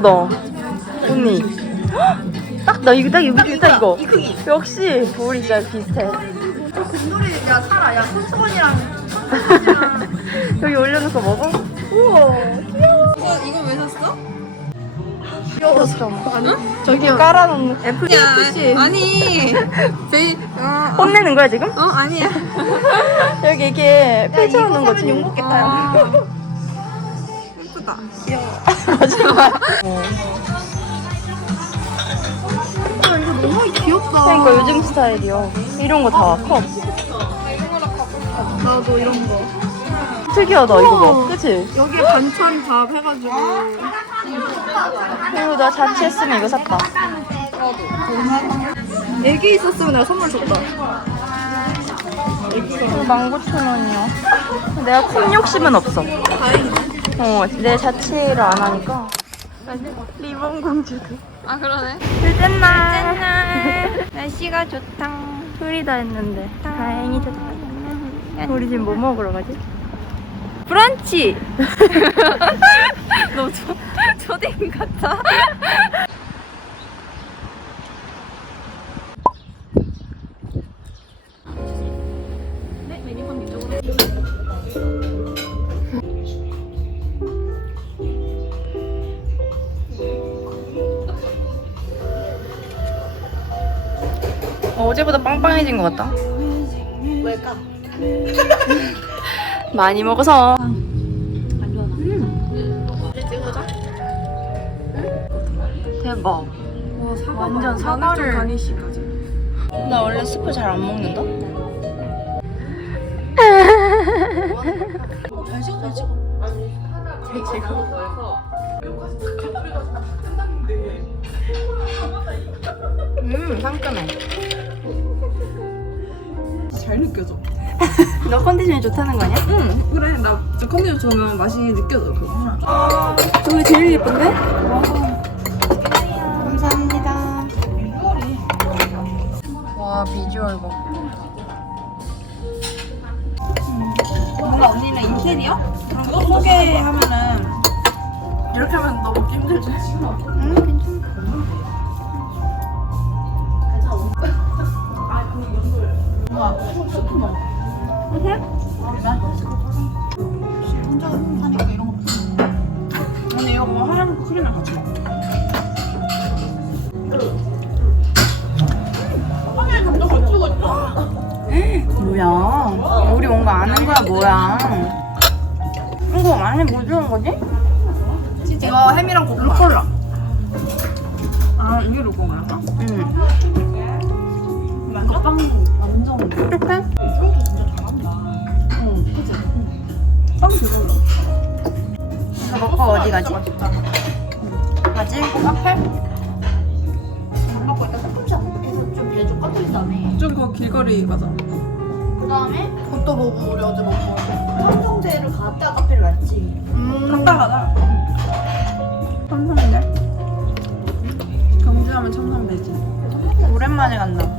예쁘다. 언니. 딱 나 이거 딱 여기 딱 이거. 역시 우리 진짜 비슷해. 곰돌이 야 살아. 야 손수건이랑 여기 올려놓고 먹어? 이거 이거 왜 샀어? 귀여웠잖아 아니? 저기 깔아놓는 애플 푸시 아니. 베이 어, 혼내는 거야 지금? 어 아니야. 여기 이렇게 펼쳐놓는 거지 욕 먹겠다 야 예쁘다 마지막 야 이거 너무 귀엽다 그러니까 요즘 스타일이요. 이런 거 다 컵. 나도 이런 거. 특이하다 이거 봐 그치? 여기에 반찬 다 해가지고. 그리고 나 자취했으면 이거 샀다. 애기 있었으면 내가 선물 줬다. 이거 19,000원이야 내가 큰 욕심은 없어. 다행이네 어, 내 자취를 안 하니까. 리본 공주도. 아 그러네. 둘째 날 날씨가 좋다. 흐리다 했는데. 다행히 좋다. 우리 지금 뭐 먹으러 가지? 브런치! 너 초, 초딩 같아? 빵빵해진 것 같다. 왜까? 많이 먹어서. 대박. 와 사과 완전 마- 사과를- 나 원래 스프 잘 안 먹는다. 잘 찍어 잘 찍어 잘 찍어 음, 상큼해. 잘 느껴져 너 컨디션이 좋다는 거 아니야? 응 그래 나저 컨디션 좋으면 맛이 느껴져 그거 저게 제일 예쁜데? 감사합니다. 와, 비주얼 봐. 뭔가 언니는 인테리어? 그런 거 소개하면은 이렇게 하면 너무 힘들지 응, 괜찮아. 혼자 사니까 이런 거 언니 이거 뭐 하얀 크림이랑 같이 먹어 화면에 감정 거치고 있어 뭐야? 우리 뭔가 아는 거야, 뭐야? 이거 안에 뭐 들어온 거지? 이거 햄이랑 볶음밥 루꼴라 아 이게 루꼴라야? 응. 이거 빵 완전 이렇게? 그걸로 이거 먹고 어디 가지? 가지? 카페? 안 받고 일단 소품샵에서 좀 배좀 깎고 저기 거기 길거리 맞아 그 다음에 그것도 보고 우리 어제 먹고 삼성제를 갔다가 카페를 갔지 음 갔다 가자 삼성인데? 경주하면 청담되지 오랜만에 간다.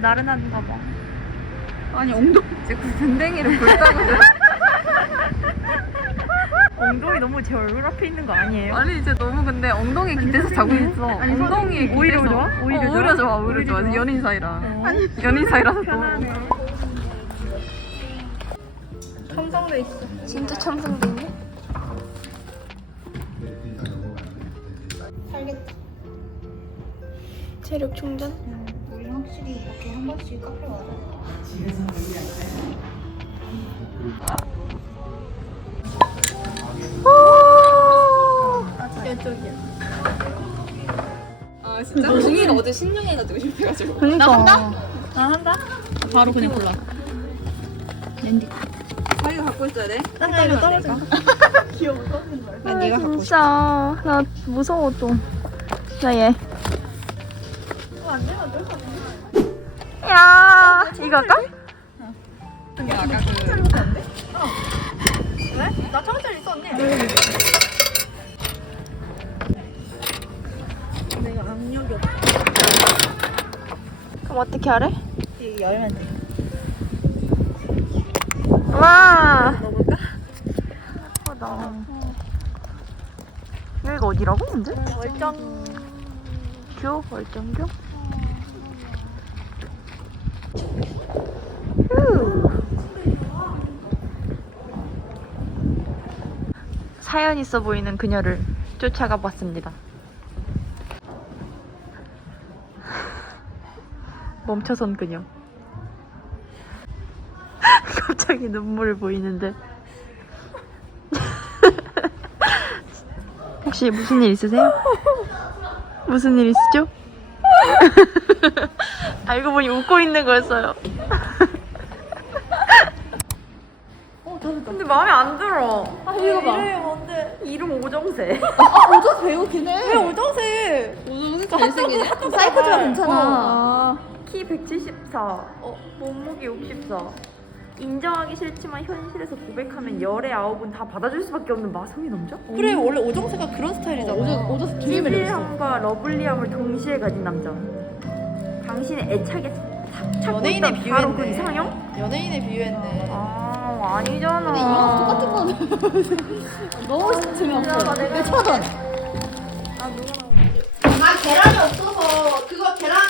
나른한가 봐. 아니 엉덩이 지금 댕댕이를 불다고 엉덩이 너무 제 얼굴 앞에 있는 거 아니에요? 아니 이제 너무 근데 엉덩이 기대서 자고 있어. 아니, 엉덩이에 기대서. 오히려 좋아? 오히려 어, 좋아? 오히려 좋아. 오히려 오히려 좋아. 좋아? 연인 사이라. 어. 연인 사이라서 또. 첨성돼 있어. 진짜 첨성되네. 살겠다. 체력 충전? 확실히 이렇게 한 번씩 카페 와서. 이쪽이야. 아 진짜? 동일 어제 신용해가지고 실패가지고. 그니까. 나 한다. 바로 그냥 골라. 랜디. 자기가 갖고 있어야 돼. 땅에 떨어져. 난 내가 갖고 있어. 진짜 나 무서워 좀. 나 얘. 야 이거 할까? 근데 아까 그나 천원짜리 있어 언니. 내가 악력이 없어. 그럼 어떻게 하래? 이거 열면 돼. 와. 먹을까? 예쁘다. 여기가 어디라고 근데? 월정. 교 월정교? 사연 있어 보이는 그녀를 쫓아가 봤습니다. 멈춰선 그녀. 갑자기 눈물을 보이는데. 혹시 무슨 일 있으세요? 무슨 일 있으죠? 알고 보니 웃고 있는 거였어요. 근데 마음에 안 들어. 아 이거 봐. 오정세. 아 오정세 배우긴 해. 왜 오정세? 오정세 잘생기네. 사이코즈가 괜찮아. 아, 키 174. 몸무게 64. 인정하기 싫지만 현실에서 고백하면 열의 아홉은 다 받아줄 수밖에 없는 마성의 남자? 그래 원래 오정세가 그런 스타일이잖아. 오정 오정세 찌질함과 러블리함을 동시에 가진 남자. 당신의 애착에 착- 찾고 연예인에 그 비유했네. 이상형? 연예인에 비유했네. 아 아니잖아. 근데 이거랑 똑같은 거는 너무 재미없어. 내 차던. 아 계란이 없어서 그거 계란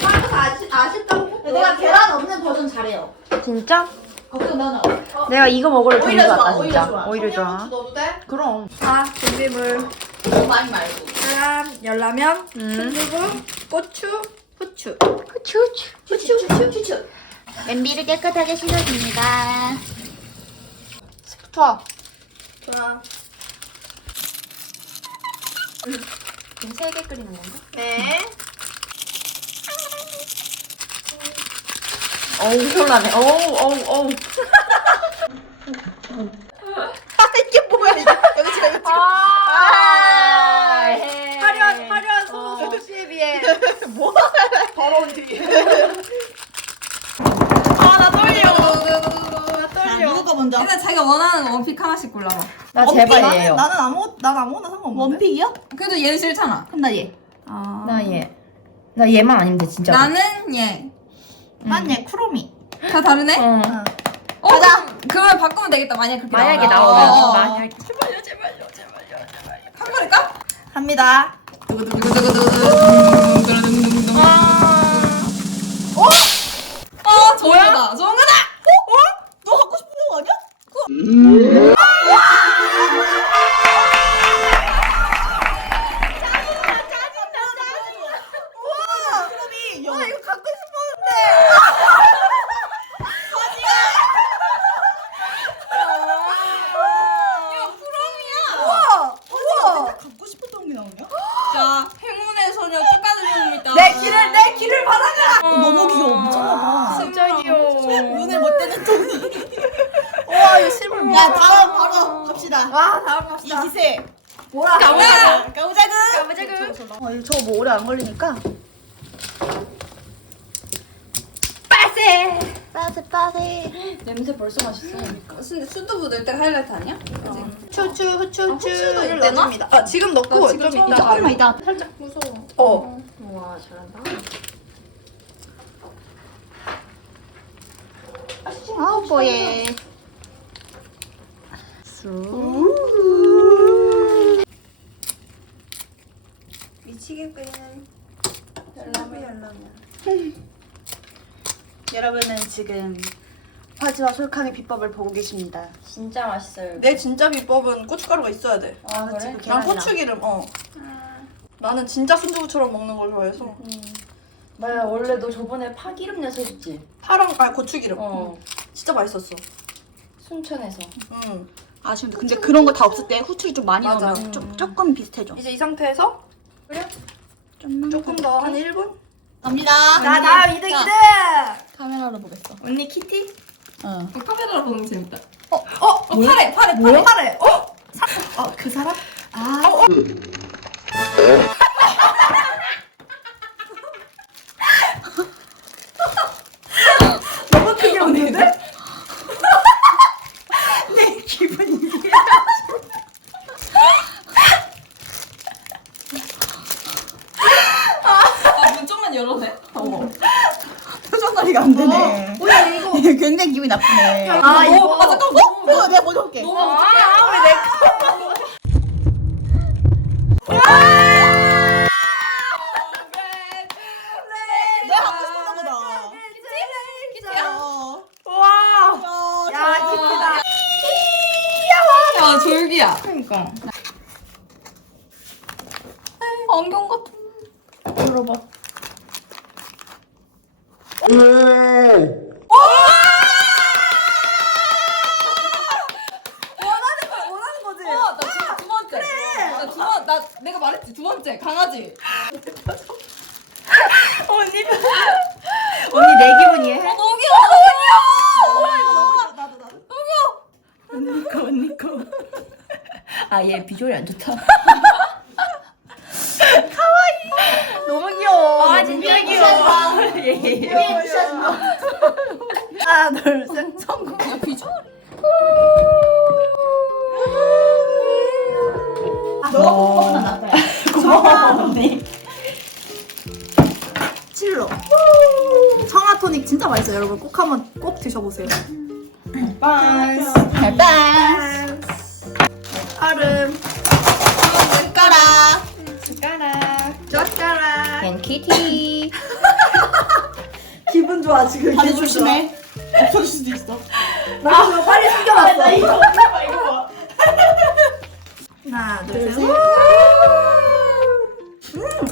빠져서 아시, 아쉽다고? 내가 계란 없는 버전 잘해요. 진짜? 걱정 나는. 어, 내가 이거 먹으러 오히려 줄 좋아. 알았다 오히려 진짜. 좋아. 오히려 좋아. 청양고추 넣어도 돼? 그럼. 자 준비물 너무 많이 말고. 계란, 열라면, 음. 순두부, 고추, 후추. 후추추. 추추 추추 추추. 냄비를 깨끗하게 씻어줍니다. 스부터. 좋아. 지금 세 개 끓이는 건가? 네. 어우 시원하네. 어우 어우 어우. 이게 뭐야 이게? 여기 지금 이거 아. 화려한 화려한 소 소시에 비해 뭐? 더러운 뒤에. 아나 떨려. 나 자, 누구 거 먼저? 일단 자기가 원하는 원픽 하나씩 골라봐. 나? 제발 얘요. 나는 아무 난 아무거나 상관없는데. 원픽이요? 그래도 얘는 싫잖아. 그럼 나 얘. 아. 나 얘. 나 얘만 아니면 돼 진짜. 나는 얘. 난얘 쿠로미. 다 다르네? 어. 어, 가자. 그럼- 그러면 바꾸면 되겠다. 만약 그렇게 만약에 나오면. 나오면 어. 만약에. 제발요, 제발요, 제발요, 제발요. 한 번일까? 갑니다. 어, 야 다음 바로 갑시다 와, 다음 갑시다. 이 기세 뭐라 가보자. 가보자구 가보자구. 어, 이거 저거 뭐 오래 안 걸리니까 빠세. 빠세 빠세 냄새 벌써 맛있어. 근데 순두부 넣을 때 하이라이트 아니야? 그치? 추추 후추 아, 후추도 추를 있대나? 넣어줍니다 아 지금 넣고 나 지금 좀 이따. 조금만 이따 살짝 무서워. 어 우와 잘한다. 아우 보예 미치게 끓이는 열라면 열라면. 여러분은 지금 파지와 솔칸의 비법을 보고 계십니다. 진짜 맛있어요. 내 진짜 비법은 고춧가루가 있어야 돼. 아 그래? 그치, 난 계란이랑. 고추기름. 어. 나는 진짜 순두부처럼 먹는 걸 좋아해서. 나 원래 너 저번에 파기름 내서 했지? 파랑 아 고추기름. 어. 진짜 맛있었어. 순천에서. 음. 아쉬운데 근데 그런 거 다 없을 때 후추를 좀 많이 맞아. 넣으면 좀 조금 비슷해져. 이제 이 상태에서 좀만 조금 더 한 1분? 갑니다. 자, 다음 2등 2등. 카메라로 보겠어. 언니 키티? 어. 카메라로 보는 게 재밌다. 어, 어, 파래, 파래, 파래, 파래. 어? 사, 어, 그 사람? 아, 어, 어. 너무 크게 웃는데? 내 기분이. 아, 문 좀만 열어내. 관리가 안 되네. 뭐야, 이거. 굉장히 기분이 나쁘네. 아, 이거. 아, 잠깐만. 어? 그거 내가 먼저 볼게. 너무 아. 내가 갖고 싶었나 보다. 어. 와. 야, 키티다. 야, 졸기야. 그러니까. 안경 같은. 들어봐. 원하는 거지? 어, 나 지금 두 번째. 나 두 번, 나 내가 말했지. 두 번째. 강아지. 언니. 언니 내 기분이에. 어, 너무 귀여워. 너무 귀여워. 나도, 나도. 언니 거 언니 거. 아 얘 비주얼이 안 좋다. 너무 귀여워. 아 진짜 귀여워. 예. 하나, 둘, 셋, 성공. 맛있어요 여러분 꼭 한번 꼭 드셔보세요. 빤스. 빤스. 얼음. 숟가락. 젓가락. 앤 키티. 기분 좋아, 지금. 다들 기분 조심해. 없어질 수도 있어. 나 지금 빨리 숨겨놨어. 나 이거 봐, 이거 봐. 하나, 둘, 셋.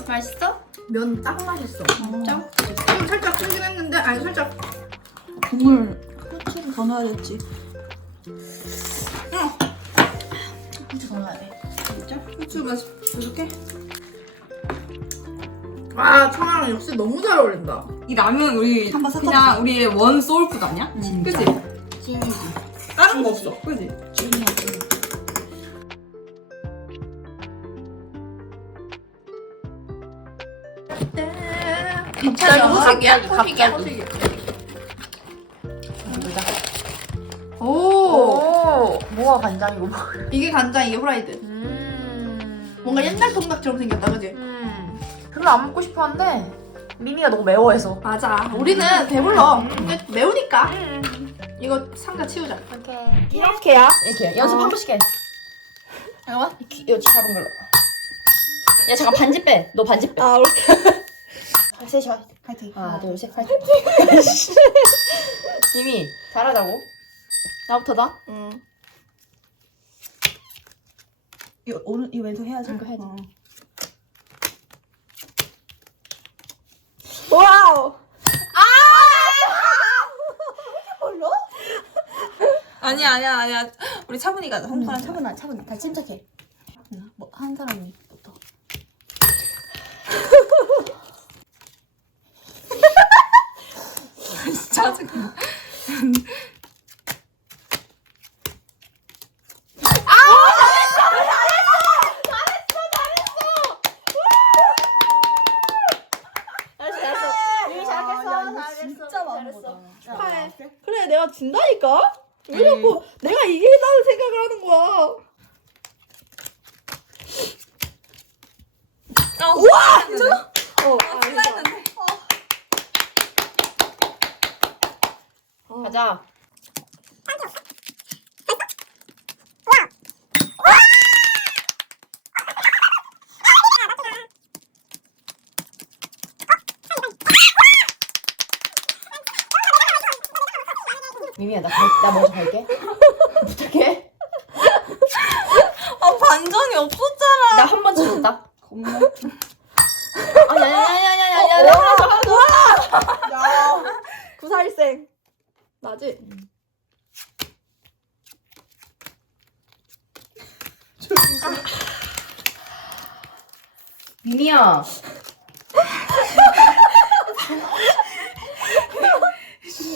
맛있어? 면 딱 맛있어. 진짜? 좀 살짝 쫄긴 했는데, 아니, 살짝. 국물 후추를 더 넣어야 됐지. 후추 더 넣어야 돼. 진짜? 후추 맛 부족해? 와, 청아랑 역시 너무 잘 어울린다. 이 라면 우리 한번 섞어보자. 그냥 우리의 원 소울푸드 아니야? 진짜. 그치? 찐이지. 다른 거 없어. 그치? 찐이야 찐. 갑자기 갑자기, 갑자기. 오, 오. 뭐가 간장이고 뭐. 이게 간장, 이게 후라이드. 음. 뭔가 옛날 통닭처럼 생겼다, 그지? 음. 별로 안 먹고 싶었는데 미미가 너무 매워해서. 맞아. 우리는 배불러. 음. 근데 매우니까. 음. 이거 상자 치우자. 오케이. 이렇게야? 이렇게 연습 한 번씩 해. 잠깐만. 이 이거 잡은 걸로. 야 잠깐 반지 빼. 너 반지 빼. 아, 이렇게. 셋이 와. 파이팅. 하나 둘 셋. 파이팅. 미미 잘하자고. 나부터 다. 응. 이거 오른 이 왼손 해야지. 이거 해야지. 어. 와우. 아니야, 아니야, 아니야. 우리 차분히 가자. 한 사람 차분하 차분. 다 침착해. 뭐 한 사람이부터. 짜증나. 잘했어 잘했어. 야, 잘했어. 이거 진짜 많은 거다. 축하해. 그래, 내가 진다니까? 왜 자꾸 내가 이긴다는 생각을 하는 거야? 우와! 진짜? 어, 아, 했는데. 가자. 미미야 나, 갈, 나 먼저 갈게. 부탁해. 아 반전이 없었잖아. 나 한번 쳐줬다. 겁나. 아니 아니 아니 아니 아니 아니. 야. 구살생. 나지? 미미야.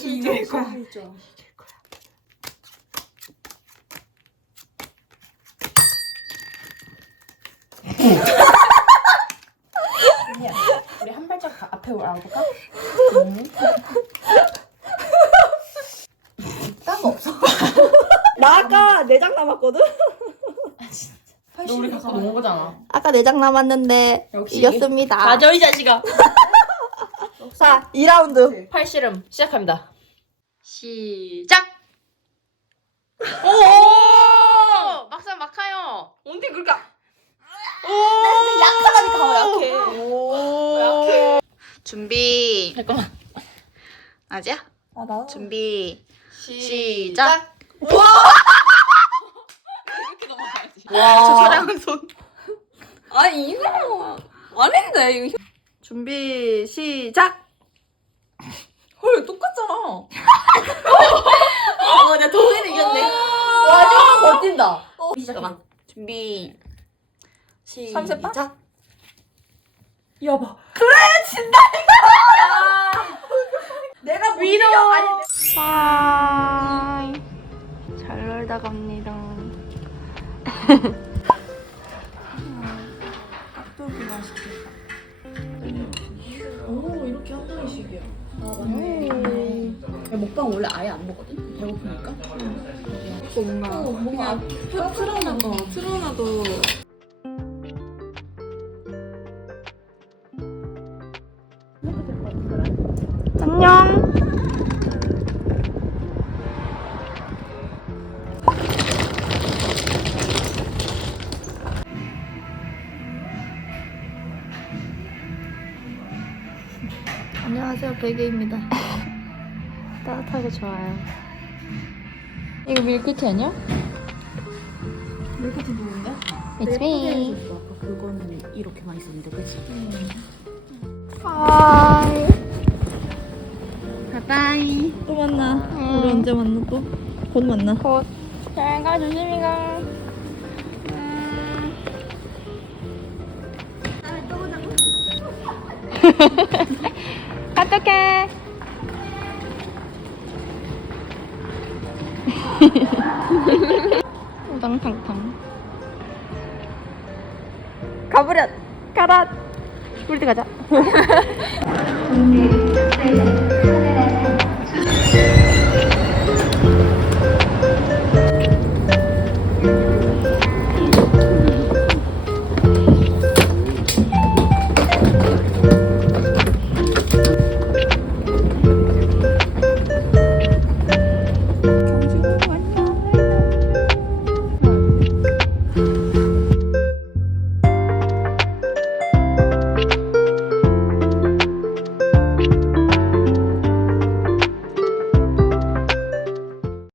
이길 거야. 미미야. 우리 한 발짝 가- 앞에 올라볼까? 딴 거 없어. 나 아까 내장 남았거든? 너 우리 먹은 거잖아. 아까 내장 남았는데 역시. 이겼습니다. 가져 이 자식아. 자, 2라운드. 팔씨름 시작합니다. 시작. 오! 막상 막하요. 언제 그럴까? 약하다니까 왜 약해. 오. 준비. 잠깐만. 아지야? 아, 나 준비. 시작. 이렇게 넘어가야지. 저 촬영한 손. 아니, 이거 아닌데. 이거. 준비 시작. 헐, 똑같잖아. 어, 나 동현이 이겼네. 와, 좀 버틴다. 잠깐만. 준비 삼세파? 시작. 여보. 내가 위로. 아니, 바이. 잘 놀다 갑니다. 오, 이렇게 한 번씩이야. 아, 맞네. 야, 먹방 원래 아예 안 먹거든? 배고프니까? 뭔가. 어, 뭔가 트러나도, 어, 트러나도. 베개입니다. 따뜻하고 좋아요. 이거 밀크티 아니야? 밀크티 누군데? It's me. 아까 그거는 이렇게 맛있었는데, 그치? 바이. 바이 바이. 또 만나. 우리 언제 만나 또? 곧 만나. 곧. 잘 가, 조심히 가. 어떡해. 우당탕탕. 가버렸. 가라. 우리도 가자.